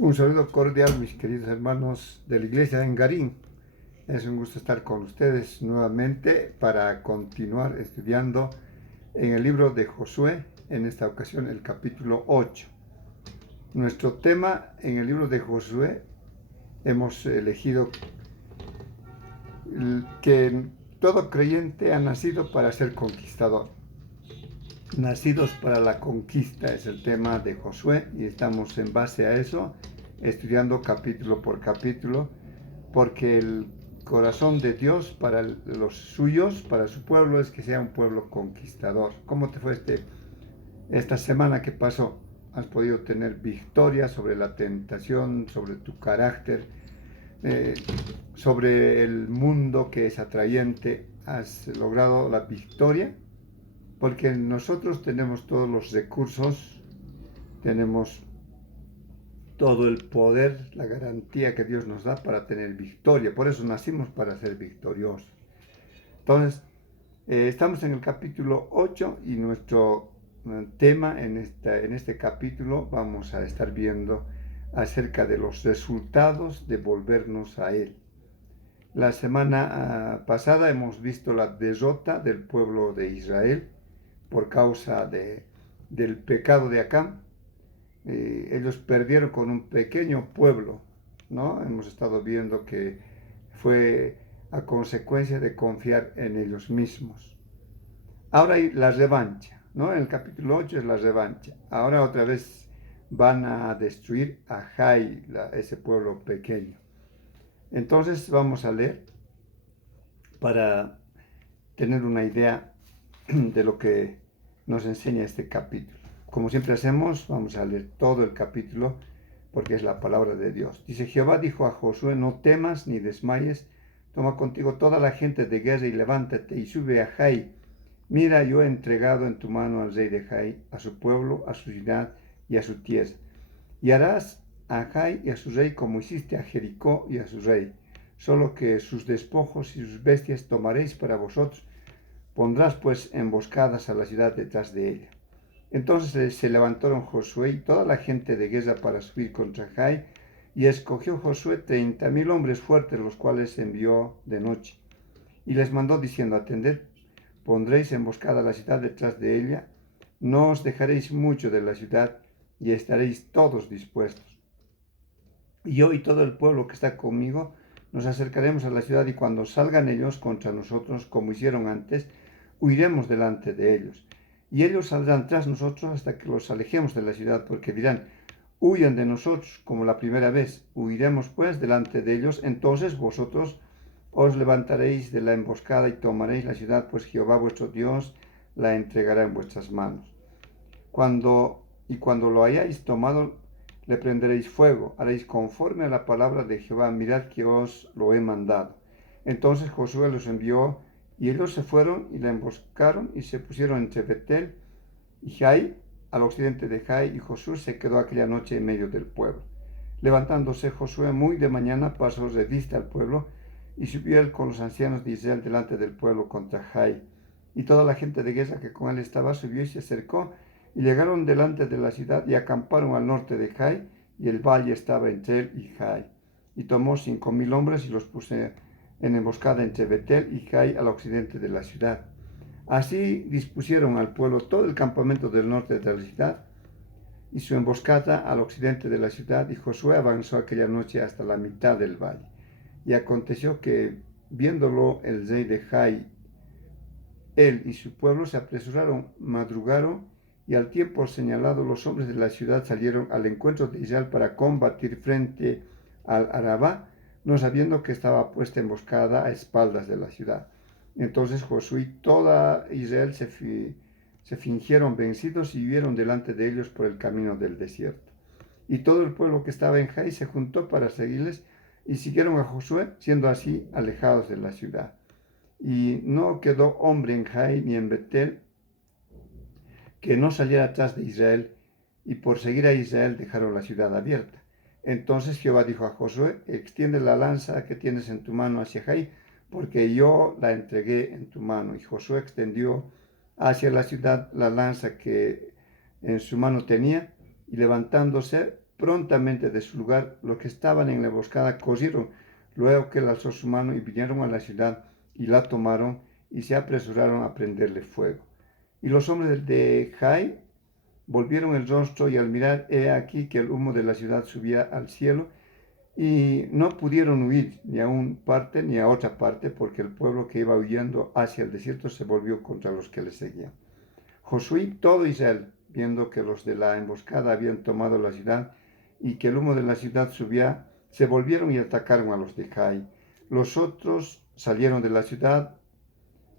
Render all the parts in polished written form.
Un saludo cordial, mis queridos hermanos de la iglesia en Garín. Es un gusto estar con ustedes nuevamente para continuar estudiando en el libro de Josué, en esta ocasión el capítulo 8. Nuestro tema en el libro de Josué hemos elegido que todo creyente ha nacido para ser conquistador. Nacidos para la conquista es el tema de Josué y estamos en base a eso estudiando capítulo por capítulo, porque el corazón de Dios para los suyos, para su pueblo, es que sea un pueblo conquistador. ¿Cómo te fue esta semana que pasó? ¿Has podido tener victoria sobre la tentación, sobre tu carácter, eh, sobre el mundo que es atrayente? ¿Has logrado la victoria? Porque nosotros tenemos todos los recursos, tenemos todo el poder, la garantía que Dios nos da para tener victoria. Por eso nacimos para ser victoriosos. Entonces, estamos en el capítulo 8 y nuestro tema en este capítulo vamos a estar viendo acerca de los resultados de volvernos a Él. La semana pasada hemos visto la derrota del pueblo de Israel por causa del pecado de Acán. Ellos perdieron con un pequeño pueblo, ¿no? Hemos estado viendo que fue a consecuencia de confiar en ellos mismos. Ahora hay la revancha, ¿no? En el capítulo 8 es la revancha. Ahora otra vez van a destruir a Jai, ese pueblo pequeño. Entonces vamos a leer para tener una idea de lo que nos enseña este capítulo. Como siempre hacemos, vamos a leer todo el capítulo porque es la palabra de Dios. Dice: Jehová dijo a Josué: no temas ni desmayes, toma contigo toda la gente de guerra y levántate y sube a Jai. Mira, yo he entregado en tu mano al rey de Jai, a su pueblo, a su ciudad y a su tierra. Y harás a Jai y a su rey como hiciste a Jericó y a su rey, solo que sus despojos y sus bestias tomaréis para vosotros. Pondrás pues emboscadas a la ciudad detrás de ella. Entonces se levantaron Josué y toda la gente de guerra para subir contra Jai, y escogió Josué 30,000 hombres fuertes, los cuales envió de noche. Y les mandó diciendo: atended, pondréis emboscada a la ciudad detrás de ella, no os dejaréis mucho de la ciudad, y estaréis todos dispuestos. Y yo y todo el pueblo que está conmigo nos acercaremos a la ciudad, y cuando salgan ellos contra nosotros, como hicieron antes, huiremos delante de ellos. Y ellos saldrán tras nosotros hasta que los alejemos de la ciudad, porque dirán: huyan de nosotros como la primera vez. Huiremos pues delante de ellos. Entonces vosotros os levantaréis de la emboscada y tomaréis la ciudad, pues Jehová vuestro Dios la entregará en vuestras manos. Cuando lo hayáis tomado, le prenderéis fuego, haréis conforme a la palabra de Jehová, mirad que os lo he mandado. Entonces Josué los envió, y ellos se fueron y la emboscaron y se pusieron entre Betel y Jai, al occidente de Jai, y Josué se quedó aquella noche en medio del pueblo. Levantándose Josué muy de mañana, pasó revista al pueblo, y subió él con los ancianos de Israel delante del pueblo contra Jai. Y toda la gente de guerra que con él estaba subió y se acercó, y llegaron delante de la ciudad y acamparon al norte de Jai, y el valle estaba entre él y Jai. Y tomó 5,000 hombres y los puso en emboscada entre Betel y Jai al occidente de la ciudad. Así dispusieron al pueblo todo el campamento del norte de la ciudad y su emboscada al occidente de la ciudad, y Josué avanzó aquella noche hasta la mitad del valle. Y aconteció que, viéndolo el rey de Jai, él y su pueblo se apresuraron, madrugaron, y al tiempo señalado los hombres de la ciudad salieron al encuentro de Israel para combatir frente al Arabá, no sabiendo que estaba puesta emboscada a espaldas de la ciudad. Entonces Josué y toda Israel se fingieron vencidos y huyeron delante de ellos por el camino del desierto. Y todo el pueblo que estaba en Jai se juntó para seguirles, y siguieron a Josué, siendo así alejados de la ciudad. Y no quedó hombre en Jai ni en Betel que no saliera atrás de Israel, y por seguir a Israel dejaron la ciudad abierta. Entonces Jehová dijo a Josué: extiende la lanza que tienes en tu mano hacia Jai, porque yo la entregué en tu mano. Y Josué extendió hacia la ciudad la lanza que en su mano tenía, y levantándose prontamente de su lugar. Los que estaban en la emboscada corrieron luego que él alzó su mano y vinieron a la ciudad y la tomaron y se apresuraron a prenderle fuego. Y los hombres de Jai volvieron el rostro y al mirar, he aquí que el humo de la ciudad subía al cielo y no pudieron huir ni a una parte ni a otra parte porque el pueblo que iba huyendo hacia el desierto se volvió contra los que le seguían. Josué y todo Israel, viendo que los de la emboscada habían tomado la ciudad y que el humo de la ciudad subía, se volvieron y atacaron a los de Jai. Los otros salieron de la ciudad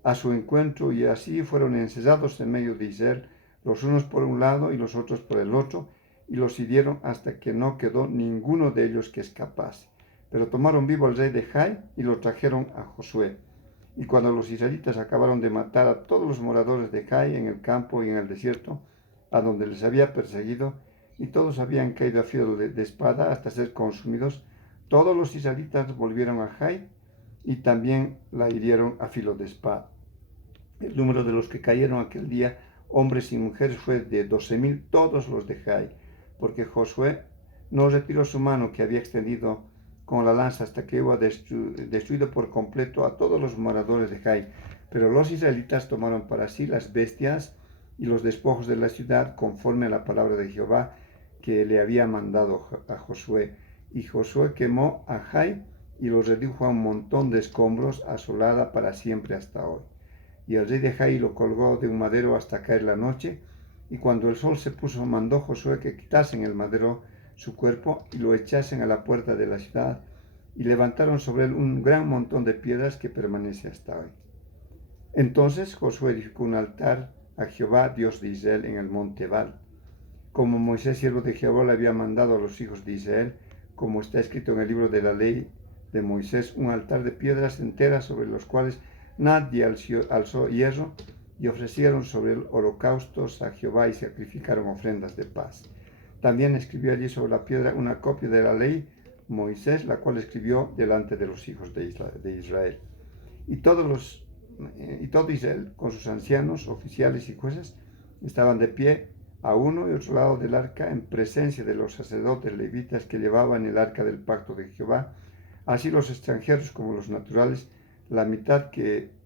a su encuentro y así fueron encesados en medio de Israel, los unos por un lado y los otros por el otro, y los hirieron hasta que no quedó ninguno de ellos que escapase. Pero tomaron vivo al rey de Jai y lo trajeron a Josué. Y cuando los israelitas acabaron de matar a todos los moradores de Jai en el campo y en el desierto, a donde les había perseguido, y todos habían caído a filo de espada hasta ser consumidos, todos los israelitas volvieron a Jai y también la hirieron a filo de espada. El número de los que cayeron aquel día, hombres y mujeres, fue de 12,000, todos los de Jai, porque Josué no retiró su mano que había extendido con la lanza hasta que hubo destruido por completo a todos los moradores de Jai. Pero los israelitas tomaron para sí las bestias y los despojos de la ciudad conforme a la palabra de Jehová que le había mandado a Josué. Y Josué quemó a Jai y los redujo a un montón de escombros, asolada para siempre hasta hoy. Y el rey de Jai lo colgó de un madero hasta caer la noche, y cuando el sol se puso mandó Josué que quitasen el madero su cuerpo y lo echasen a la puerta de la ciudad, y levantaron sobre él un gran montón de piedras que permanece hasta hoy. Entonces Josué edificó un altar a Jehová, Dios de Israel, en el monte Ebal, como Moisés, siervo de Jehová, le había mandado a los hijos de Israel, como está escrito en el libro de la ley de Moisés, un altar de piedras enteras sobre los cuales nadie alzó hierro, y ofrecieron sobre él holocaustos a Jehová y sacrificaron ofrendas de paz. También escribió allí sobre la piedra una copia de la ley Moisés, la cual escribió delante de los hijos de Israel. Y todo Israel, con sus ancianos, oficiales y jueces, estaban de pie a uno y otro lado del arca en presencia de los sacerdotes levitas que llevaban el arca del pacto de Jehová, así los extranjeros como los naturales. La mitad que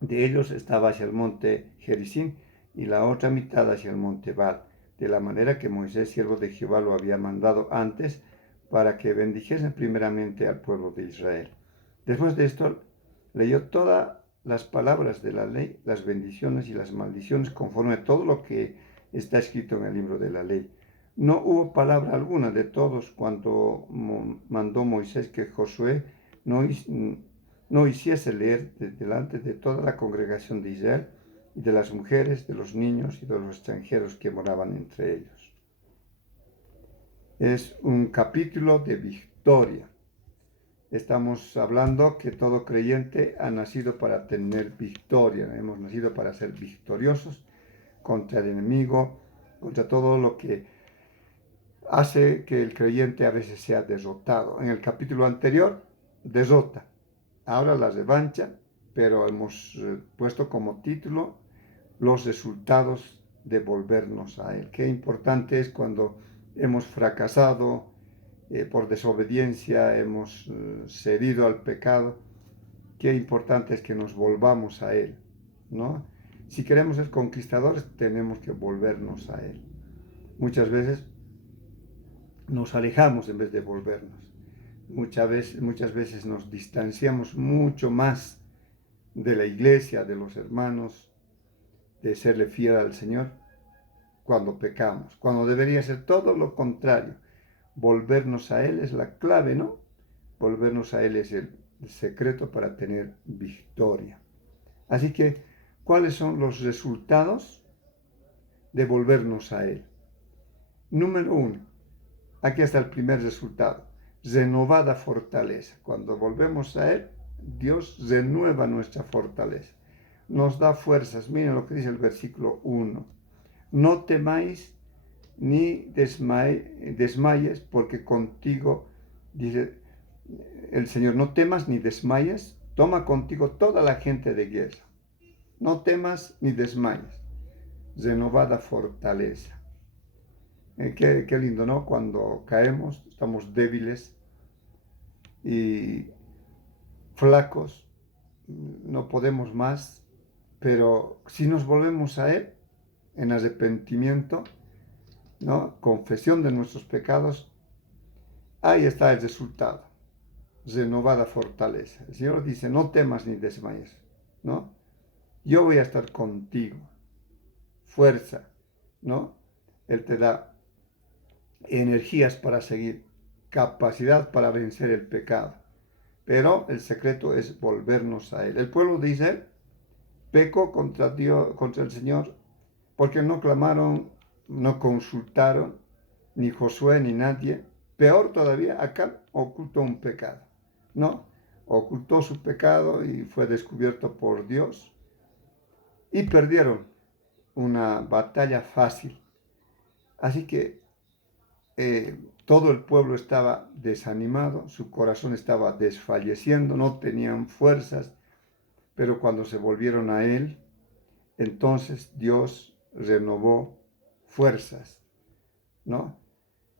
de ellos estaba hacia el monte Gerizim y la otra mitad hacia el monte Ebal, de la manera que Moisés, siervo de Jehová, lo había mandado antes, para que bendijesen primeramente al pueblo de Israel. Después de esto, leyó todas las palabras de la ley, las bendiciones y las maldiciones, conforme a todo lo que está escrito en el libro de la ley. No hubo palabra alguna de todos cuanto mandó Moisés que Josué no hiciese leer delante de toda la congregación de Israel y de las mujeres, de los niños y de los extranjeros que moraban entre ellos. Es un capítulo de victoria. Estamos hablando que todo creyente ha nacido para tener victoria. Hemos nacido para ser victoriosos contra el enemigo, contra todo lo que hace que el creyente a veces sea derrotado. En el capítulo anterior, derrota. Ahora la revancha, pero hemos puesto como título los resultados de volvernos a Él. Qué importante es cuando hemos fracasado por desobediencia, hemos cedido al pecado. Qué importante es que nos volvamos a Él, ¿no? Si queremos ser conquistadores, tenemos que volvernos a Él. Muchas veces nos alejamos en vez de volvernos. Muchas veces nos distanciamos mucho más de la iglesia, de los hermanos, de serle fiel al Señor cuando pecamos, cuando debería ser todo lo contrario. Volvernos a Él es la clave, ¿no? Volvernos a Él es el secreto para tener victoria. Así que, ¿cuáles son los resultados de volvernos a Él? Número 1, aquí está el primer resultado, renovada fortaleza. Cuando volvemos a Él, Dios renueva nuestra fortaleza, nos da fuerzas. Miren lo que dice el versículo 1. No temáis ni desmayes, porque contigo, dice el Señor, no temas ni desmayes, toma contigo toda la gente de guerra. No temas ni desmayes, renovada fortaleza. Qué lindo, ¿no? Cuando caemos, estamos débiles y flacos, no podemos más, pero si nos volvemos a Él en arrepentimiento, ¿no? Confesión de nuestros pecados, ahí está el resultado, renovada fortaleza. El Señor dice, no temas ni desmayes, ¿no? Yo voy a estar contigo, fuerza, ¿no? Él te da energías para seguir, capacidad para vencer el pecado. Pero el secreto es volvernos a Él. El pueblo de Israel pecó contra Dios, contra el Señor, porque no clamaron, no consultaron, ni Josué ni nadie. Peor todavía, Acán ocultó un pecado, ¿no? Ocultó su pecado y fue descubierto por Dios. Y perdieron una batalla fácil. Así que todo el pueblo estaba desanimado, su corazón estaba desfalleciendo, no tenían fuerzas, pero cuando se volvieron a Él, entonces Dios renovó fuerzas, ¿no?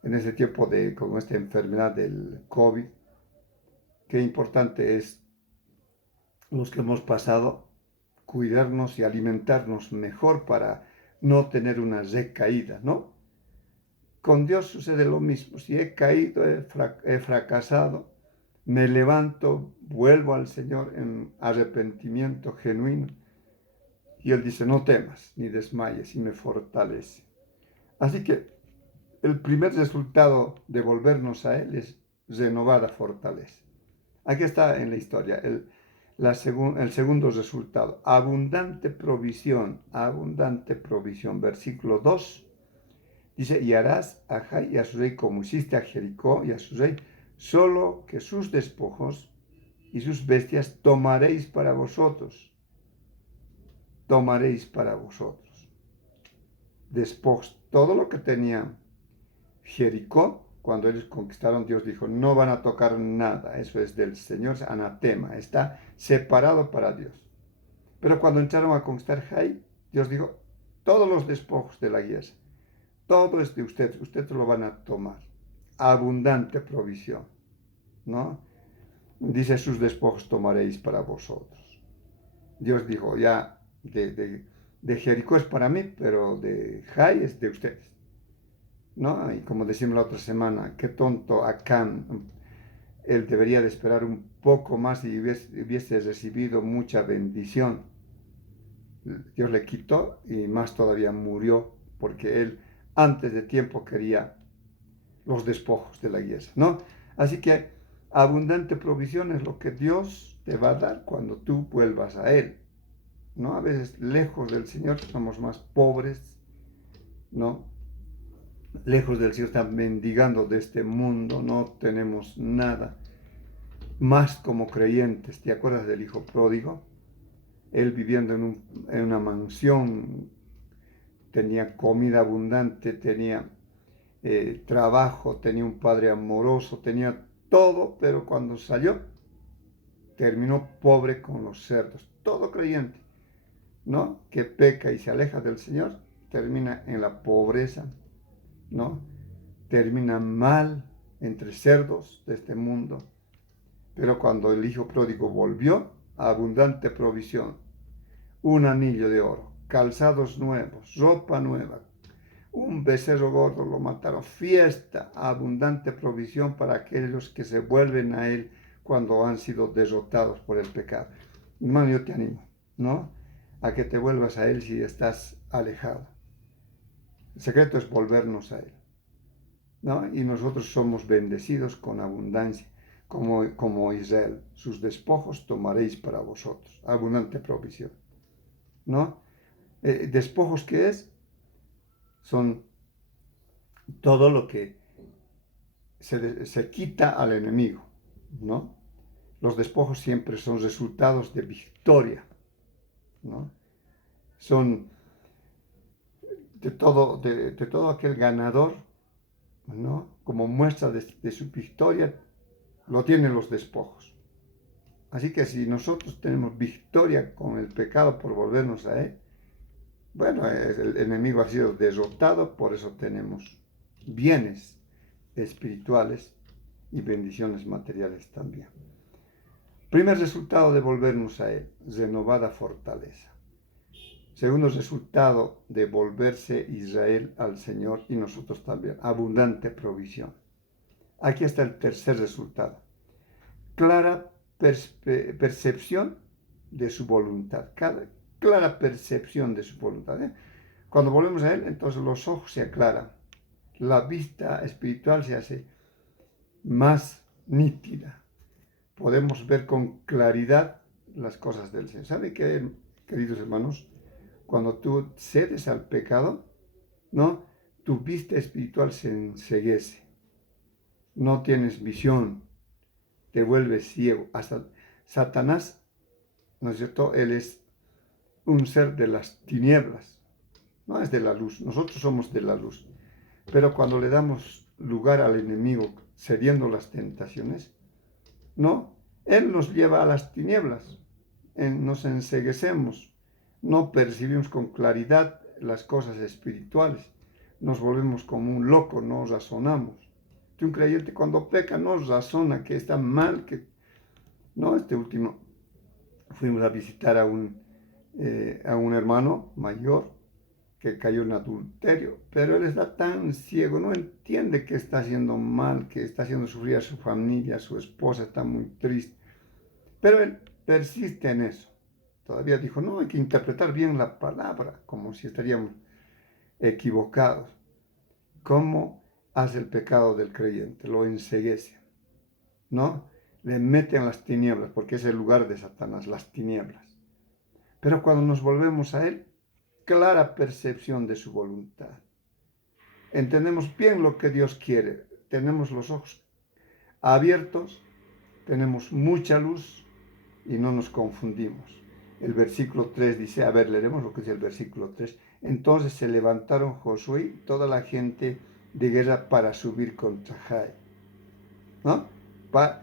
En ese tiempo con esta enfermedad del COVID, qué importante es los que hemos pasado cuidarnos y alimentarnos mejor para no tener una recaída, ¿no? Con Dios sucede lo mismo. Si he caído, he fracasado, me levanto, vuelvo al Señor en arrepentimiento genuino. Y Él dice, no temas ni desmayes, y me fortalece. Así que el primer resultado de volvernos a Él es renovada fortaleza. Aquí está en la historia el segundo resultado, abundante provisión. Versículo 2 dice, y harás a Jai y a su rey como hiciste a Jericó y a su rey, solo que sus despojos y sus bestias tomaréis para vosotros. Tomaréis para vosotros. Despojos, todo lo que tenía Jericó, cuando ellos conquistaron, Dios dijo, no van a tocar nada, eso es del Señor, es anatema, está separado para Dios. Pero cuando entraron a conquistar Jai, Dios dijo, todos los despojos de la guerra, todo es de ustedes lo van a tomar. Abundante provisión, ¿no? Dice, sus despojos tomaréis para vosotros. Dios dijo, ya, de Jericó es para mí, pero de Jai es de ustedes. ¿No? Y como decimos la otra semana, qué tonto Acán, él debería de esperar un poco más y hubiese recibido mucha bendición. Dios le quitó y más todavía murió porque él antes de tiempo quería los despojos de la guerra, ¿no? Así que abundante provisión es lo que Dios te va a dar cuando tú vuelvas a Él, ¿no? A veces lejos del Señor somos más pobres, ¿no? Lejos del Señor, están mendigando de este mundo, no tenemos nada más como creyentes. ¿Te acuerdas del hijo pródigo? Él viviendo en una mansión, tenía comida abundante, tenía trabajo, tenía un padre amoroso, tenía todo, pero cuando salió, terminó pobre con los cerdos. Todo creyente, ¿no? Que peca y se aleja del Señor, termina en la pobreza, ¿no? Termina mal entre cerdos de este mundo. Pero cuando el hijo pródigo volvió, abundante provisión, un anillo de oro, calzados nuevos, ropa nueva, un becerro gordo lo mataron, fiesta, abundante provisión para aquellos que se vuelven a Él cuando han sido derrotados por el pecado. Hermano, yo te animo, ¿no? A que te vuelvas a Él si estás alejado. El secreto es volvernos a Él, ¿no? Y nosotros somos bendecidos con abundancia, como Israel. Sus despojos tomaréis para vosotros. Abundante provisión, ¿no? ¿Despojos qué es? Son todo lo que se quita al enemigo, ¿no? Los despojos siempre son resultados de victoria, ¿no? Son de todo aquel ganador, ¿no? Como muestra de su victoria, lo tienen los despojos. Así que si nosotros tenemos victoria con el pecado por volvernos a Él, bueno, el enemigo ha sido derrotado, por eso tenemos bienes espirituales y bendiciones materiales también. Primer resultado de volvernos a Él, renovada fortaleza. Segundo resultado de volverse Israel al Señor y nosotros también, abundante provisión. Aquí está el tercer resultado. Clara percepción de su voluntad. Clara percepción de su voluntad. Cuando volvemos a Él, entonces los ojos se aclaran. La vista espiritual se hace más nítida. Podemos ver con claridad las cosas del Señor. ¿Sabe qué, queridos hermanos? Cuando tú cedes al pecado, ¿no? Tu vista espiritual se enceguece. No tienes visión. Te vuelves ciego. Hasta Satanás, ¿no es cierto? Él es un ser de las tinieblas. No es de la luz. Nosotros somos de la luz. Pero cuando le damos lugar al enemigo, cediendo las tentaciones, ¿no? Él nos lleva a las tinieblas. Nos enceguecemos. No percibimos con claridad las cosas espirituales. Nos volvemos como un loco, no razonamos. Un creyente cuando peca no razona que está mal, que no. Este último fuimos a visitar a un hermano mayor que cayó en adulterio, pero él está tan ciego, no entiende que está haciendo mal, que está haciendo sufrir a su familia, a su esposa, está muy triste, pero él persiste en eso. Todavía dijo, no, hay que interpretar bien la palabra, como si estaríamos equivocados. ¿Cómo hace el pecado del creyente? Lo enceguece, ¿no? Le mete en las tinieblas, porque es el lugar de Satanás, las tinieblas. Pero cuando nos volvemos a Él, clara percepción de su voluntad. Entendemos bien lo que Dios quiere. Tenemos los ojos abiertos, tenemos mucha luz y no nos confundimos. El versículo 3 dice, a ver, leeremos lo que dice el versículo 3. Entonces se levantaron Josué y toda la gente de guerra para subir contra Jai. ¿No?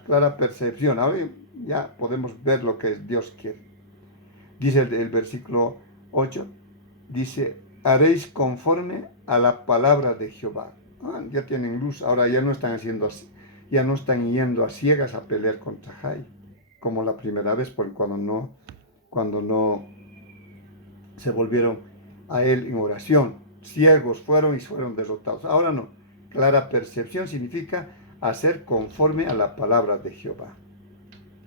Clara percepción. Ahora ya podemos ver lo que Dios quiere. Dice el versículo 8, dice, haréis conforme a la palabra de Jehová. Ya tienen luz, ahora ya no están haciendo así, ya no están yendo a ciegas a pelear contra Jai, como la primera vez, porque cuando no se volvieron a él en oración, ciegos fueron y fueron derrotados. Ahora no, clara percepción significa hacer conforme a la palabra de Jehová,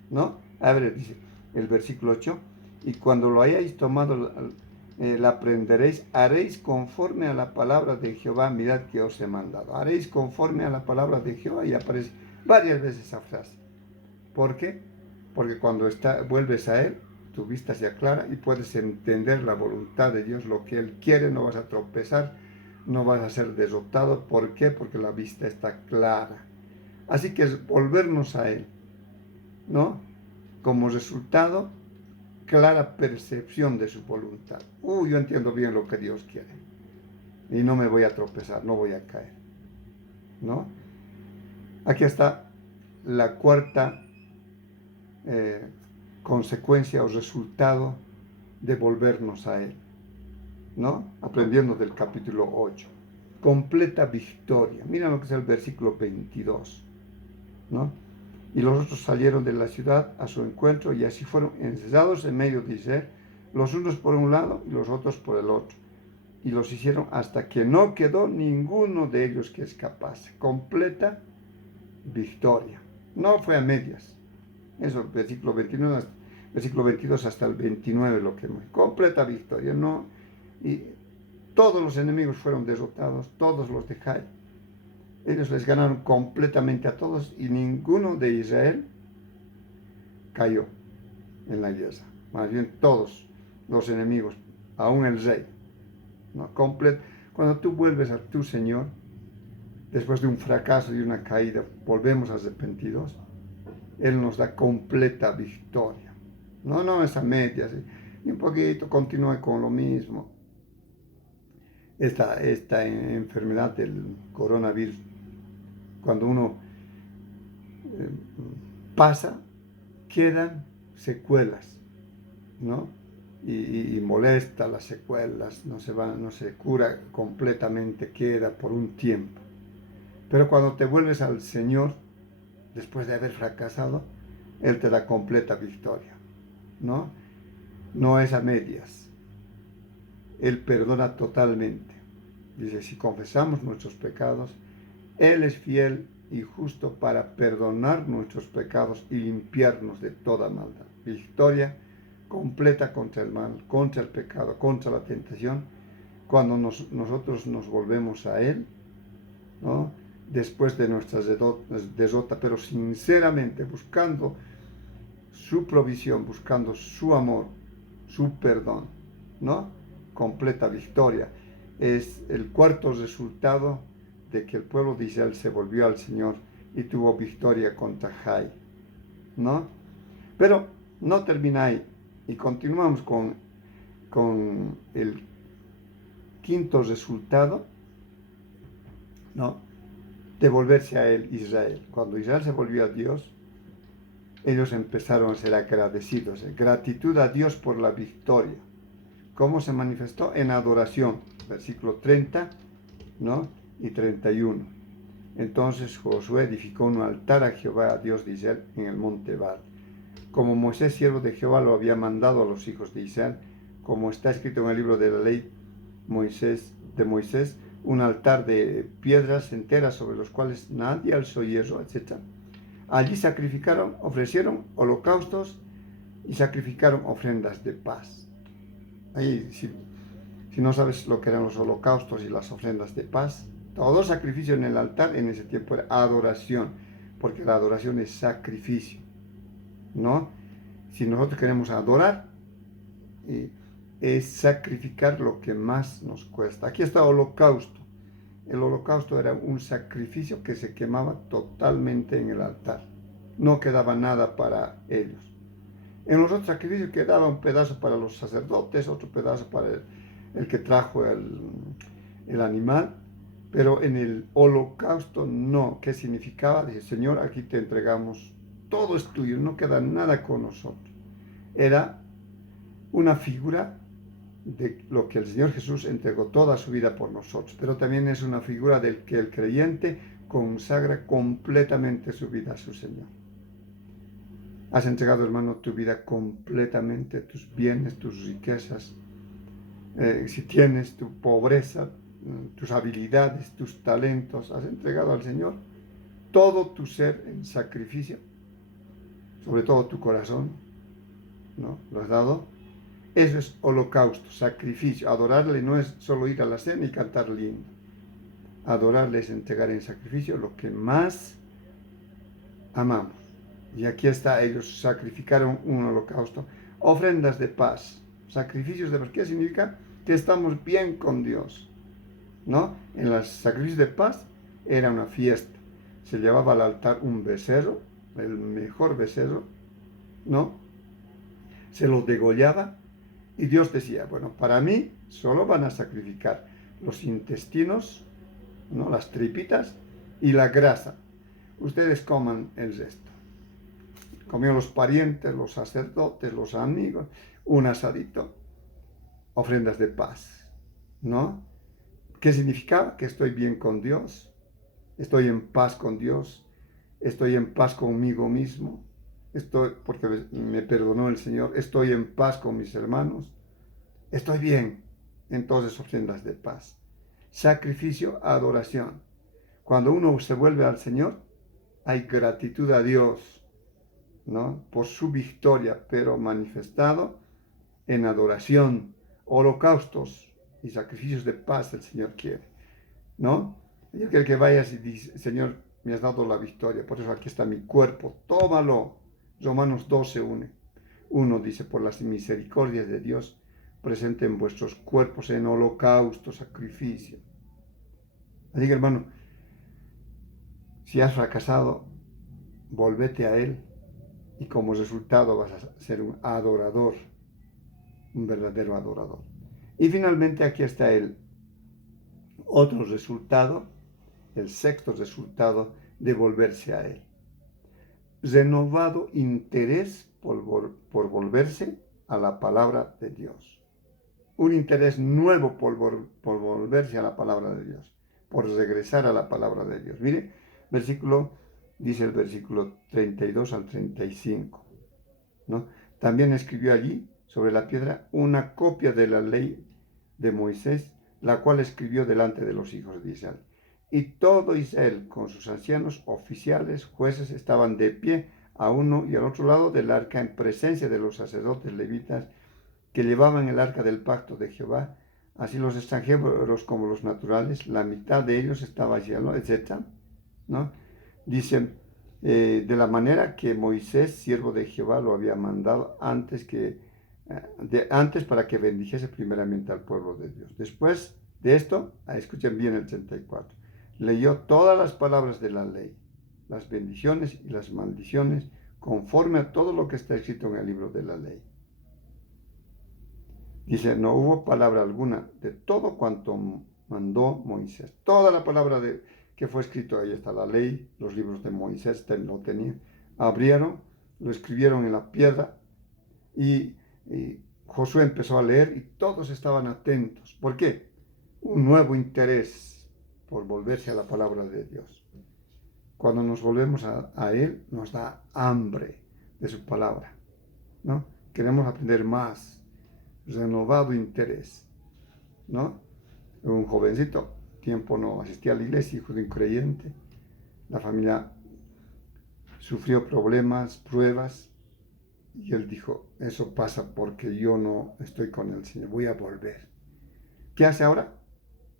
¿no? A ver, dice el versículo 8, y cuando lo hayáis tomado, la aprenderéis, haréis conforme a la palabra de Jehová, mirad que os he mandado. Haréis conforme a la palabra de Jehová, y aparece varias veces esa frase. ¿Por qué? Porque cuando vuelves a Él, tu vista se aclara y puedes entender la voluntad de Dios, lo que Él quiere, no vas a tropezar, no vas a ser derrotado. ¿Por qué? Porque la vista está clara. Así que es volvernos a Él, ¿no? Como resultado, clara percepción de su voluntad. Yo entiendo bien lo que Dios quiere y no me voy a tropezar, no voy a caer, ¿no? Aquí está la cuarta consecuencia o resultado de volvernos a Él, ¿no? Aprendiendo del capítulo 8. Completa victoria. Mira lo que es el versículo 22, ¿no? Y los otros salieron de la ciudad a su encuentro y así fueron encerrados en medio de Israel, los unos por un lado y los otros por el otro. Y los hicieron hasta que no quedó ninguno de ellos que escapase. Completa victoria. No fue a medias. Eso, versículo 29, versículo 22 hasta el 29, lo que completa victoria, ¿no? Y todos los enemigos fueron derrotados, todos los de Jai. Ellos les ganaron completamente a todos y ninguno de Israel cayó en la guerra. Más bien todos los enemigos, aún el rey, ¿no? Cuando tú vuelves a tu Señor, después de un fracaso y una caída, volvemos arrepentidos, Él nos da completa victoria. No es a medias, y un poquito continúe con lo mismo. Esta enfermedad del coronavirus, cuando uno pasa, quedan secuelas, ¿no? Y molesta las secuelas, no se cura completamente, queda por un tiempo. Pero cuando te vuelves al Señor, después de haber fracasado, Él te da completa victoria, ¿no? No es a medias. Él perdona totalmente. Dice, si confesamos nuestros pecados, Él es fiel y justo para perdonar nuestros pecados y limpiarnos de toda maldad. Victoria completa contra el mal, contra el pecado, contra la tentación, cuando nosotros nos volvemos a Él, ¿no? Después de nuestras derrotas, pero sinceramente buscando su provisión, buscando su amor, su perdón, ¿no? Completa victoria. Es el cuarto resultado de que el pueblo de Israel se volvió al Señor y tuvo victoria contra Jai, ¿no? Pero no termina ahí y continuamos con el quinto resultado, ¿no? De volverse a él, Israel. Cuando Israel se volvió a Dios, ellos empezaron a ser agradecidos. Gratitud a Dios por la victoria. ¿Cómo se manifestó? En adoración. Versículo 30, ¿no? Y 31. Entonces Josué edificó un altar a Jehová, a Dios de Israel, en el monte Ebal. Como Moisés, siervo de Jehová, lo había mandado a los hijos de Israel, como está escrito en el libro de la ley de Moisés, un altar de piedras enteras sobre los cuales nadie alzó hierro, etc. Allí ofrecieron holocaustos y sacrificaron ofrendas de paz. Ahí, si no sabes lo que eran los holocaustos y las ofrendas de paz, todo sacrificio en el altar en ese tiempo era adoración, porque la adoración es sacrificio, ¿no? Si nosotros queremos adorar, es sacrificar lo que más nos cuesta. Aquí está holocausto. El holocausto era un sacrificio que se quemaba totalmente en el altar. No quedaba nada para ellos. En los otros sacrificios quedaba un pedazo para los sacerdotes, otro pedazo para el que trajo el animal, pero en el holocausto no. ¿Qué significaba? Dice, Señor, aquí te entregamos, todo es tuyo, no queda nada con nosotros. Era una figura de lo que el Señor Jesús entregó toda su vida por nosotros, pero también es una figura del que el creyente consagra completamente su vida a su Señor. Has entregado, hermano, tu vida completamente, tus bienes, tus riquezas, si tienes tu pobreza, tus habilidades, tus talentos, has entregado al Señor todo tu ser en sacrificio, sobre todo tu corazón, ¿no? Lo has dado. Eso es holocausto, sacrificio. Adorarle no es solo ir a la cena y cantar lindo. Adorarle es entregar en sacrificio lo que más amamos. Y aquí está, ellos sacrificaron un holocausto. Ofrendas de paz, sacrificios de paz. ¿Qué significa? Que estamos bien con Dios, ¿no? En los sacrificios de paz era una fiesta. Se llevaba al altar un becerro, el mejor becerro, ¿no? Se lo degollaba. Y Dios decía, bueno, para mí solo van a sacrificar los intestinos, ¿no? Las tripitas y la grasa. Ustedes coman el resto. Comían los parientes, los sacerdotes, los amigos, un asadito, ofrendas de paz, ¿no? ¿Qué significaba? Que estoy bien con Dios, estoy en paz con Dios, estoy en paz conmigo mismo. Porque me perdonó el Señor, estoy en paz con mis hermanos, estoy bien. Entonces, ofrendas de paz. Sacrificio, adoración. Cuando uno se vuelve al Señor, hay gratitud a Dios, ¿no? Por su victoria, pero manifestado en adoración, holocaustos y sacrificios de paz el Señor quiere, ¿no? Yo quiero que vayas y dices, Señor, me has dado la victoria, por eso aquí está mi cuerpo, tómalo. Romanos 12:1 dice, por las misericordias de Dios, presenten vuestros cuerpos en holocausto, sacrificio. Así que, hermano, si has fracasado, volvete a Él y como resultado vas a ser un adorador, un verdadero adorador. Y finalmente aquí está el otro resultado, el sexto resultado de volverse a Él. Renovado interés por volverse a la palabra de Dios. Un interés nuevo por volverse a la palabra de Dios. por regresar a la palabra de Dios. Mire, dice el versículo 32 al 35, ¿no? También escribió allí, sobre la piedra, una copia de la ley de Moisés, la cual escribió delante de los hijos de Israel. Y todo Israel, con sus ancianos, oficiales, jueces, estaban de pie a uno y al otro lado del arca en presencia de los sacerdotes levitas que llevaban el arca del pacto de Jehová, así los extranjeros como los naturales, la mitad de ellos estaba allí, ¿no? Etc., ¿no? Dice, de la manera que Moisés, siervo de Jehová, lo había mandado antes para que bendijese primeramente al pueblo de Dios. Después de esto, escuchen bien el 34, leyó todas las palabras de la ley, las bendiciones y las maldiciones, conforme a todo lo que está escrito en el libro de la ley. Dice, no hubo palabra alguna de todo cuanto mandó Moisés. Toda la palabra que fue escrito, ahí está la ley, los libros de Moisés lo tenían. Abrieron, lo escribieron en la piedra y Josué empezó a leer y todos estaban atentos. ¿Por qué? Un nuevo interés por volverse a la palabra de Dios. Cuando nos volvemos a Él, nos da hambre de su palabra, ¿no? Queremos aprender más, renovado interés, ¿no? Un jovencito, tiempo no asistía a la iglesia, hijo de un creyente, la familia sufrió problemas, pruebas, y él dijo, eso pasa porque yo no estoy con el Señor, voy a volver. ¿Qué hace ahora?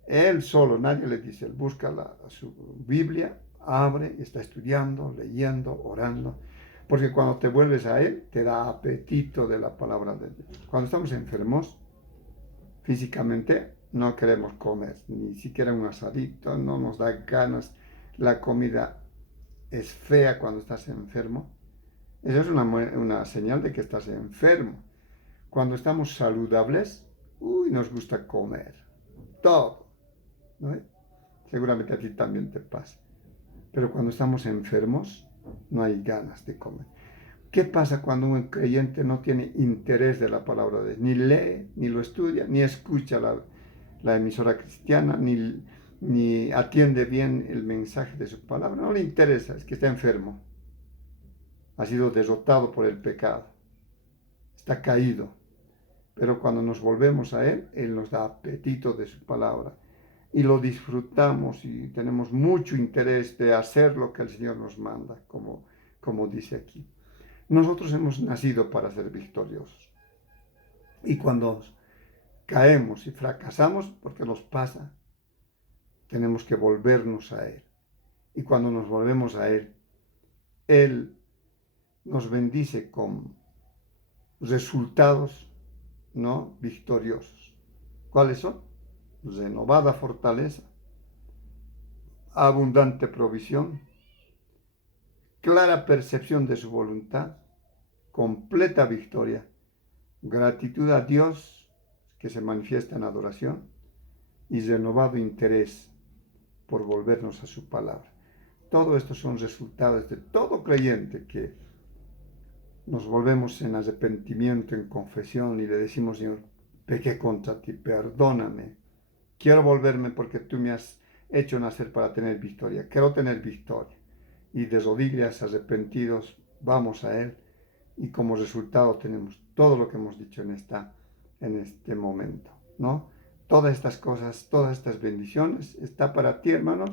Él solo, nadie le dice, él busca su Biblia, abre, está estudiando, leyendo, orando, porque cuando te vuelves a Él, te da apetito de la palabra de Dios. Cuando estamos enfermos, físicamente, no queremos comer, ni siquiera un asadito, no nos da ganas, la comida es fea cuando estás enfermo. Eso es una señal de que estás enfermo. Cuando estamos saludables, nos gusta comer, todo, ¿no? Seguramente a ti también te pasa. Pero cuando estamos enfermos, no hay ganas de comer. ¿Qué pasa cuando un creyente no tiene interés de la palabra de Dios? Ni lee, ni lo estudia, ni escucha la emisora cristiana, ni atiende bien el mensaje de su palabra. No le interesa, es que está enfermo. Ha sido derrotado por el pecado. Está caído. Pero cuando nos volvemos a Él, Él nos da apetito de su palabra. Y lo disfrutamos y tenemos mucho interés de hacer lo que el Señor nos manda, como dice aquí. Nosotros hemos nacido para ser victoriosos. Y cuando caemos y fracasamos, porque nos pasa, tenemos que volvernos a Él. Y cuando nos volvemos a Él nos bendice con resultados, ¿no?, victoriosos. ¿Cuáles son? Renovada fortaleza, abundante provisión, clara percepción de su voluntad, completa victoria, gratitud a Dios que se manifiesta en adoración y renovado interés por volvernos a su palabra. Todo esto son resultados de todo creyente que nos volvemos en arrepentimiento, en confesión y le decimos, Señor, pequé contra ti, perdóname. Quiero volverme porque tú me has hecho nacer para tener victoria. Quiero tener victoria. Y de rodillas, arrepentidos, vamos a Él. Y como resultado tenemos todo lo que hemos dicho en este momento, ¿no? Todas estas cosas, todas estas bendiciones, está para ti, hermano,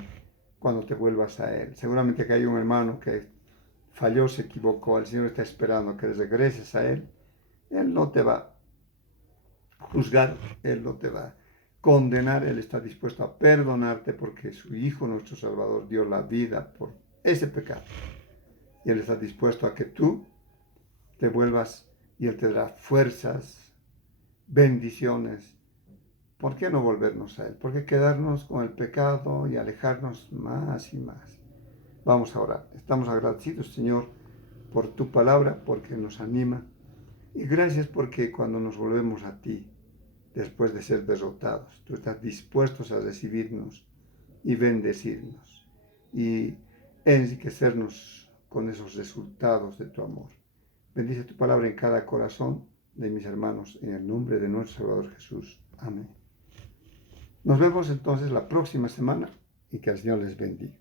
cuando te vuelvas a Él. Seguramente que hay un hermano que falló, se equivocó. El Señor está esperando que regreses a Él. Él no te va a juzgar, Él no te va a condenar, Él está dispuesto a perdonarte porque su Hijo, nuestro Salvador, dio la vida por ese pecado. Y Él está dispuesto a que tú te vuelvas y Él te dará fuerzas, bendiciones. ¿Por qué no volvernos a Él? ¿Por qué quedarnos con el pecado y alejarnos más y más? Vamos a orar. Estamos agradecidos, Señor, por tu palabra, porque nos anima. Y gracias porque cuando nos volvemos a ti, después de ser derrotados, tú estás dispuesto a recibirnos y bendecirnos y enriquecernos con esos resultados de tu amor. Bendice tu palabra en cada corazón de mis hermanos, en el nombre de nuestro Salvador Jesús. Amén. Nos vemos entonces la próxima semana y que el Señor les bendiga.